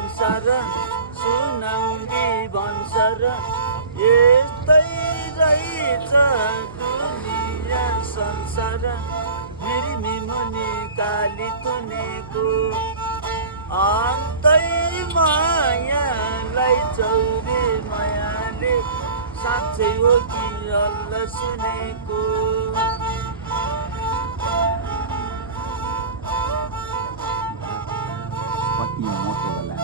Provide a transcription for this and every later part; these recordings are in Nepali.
संसार सुनाउली भन्छ र यस्तै रहेछ दुनिया संसार मेरी मिमुनी काली तुनेको अन्तै मायालाई चौरे मायाले साँच्चै हो कि अल्ल सुनेको कति मोटो होला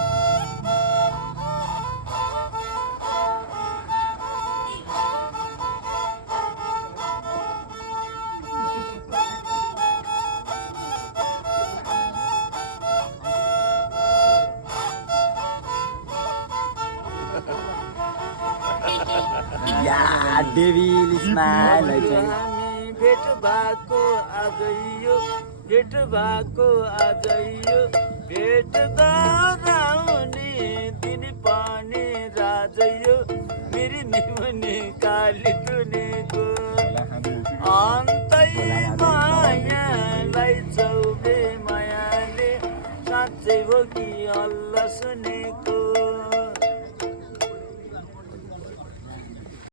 या डेभिल स्माइल है चाहिँ हामी भेट भएको आज यो भेट भएको आज यो भेट गरौँ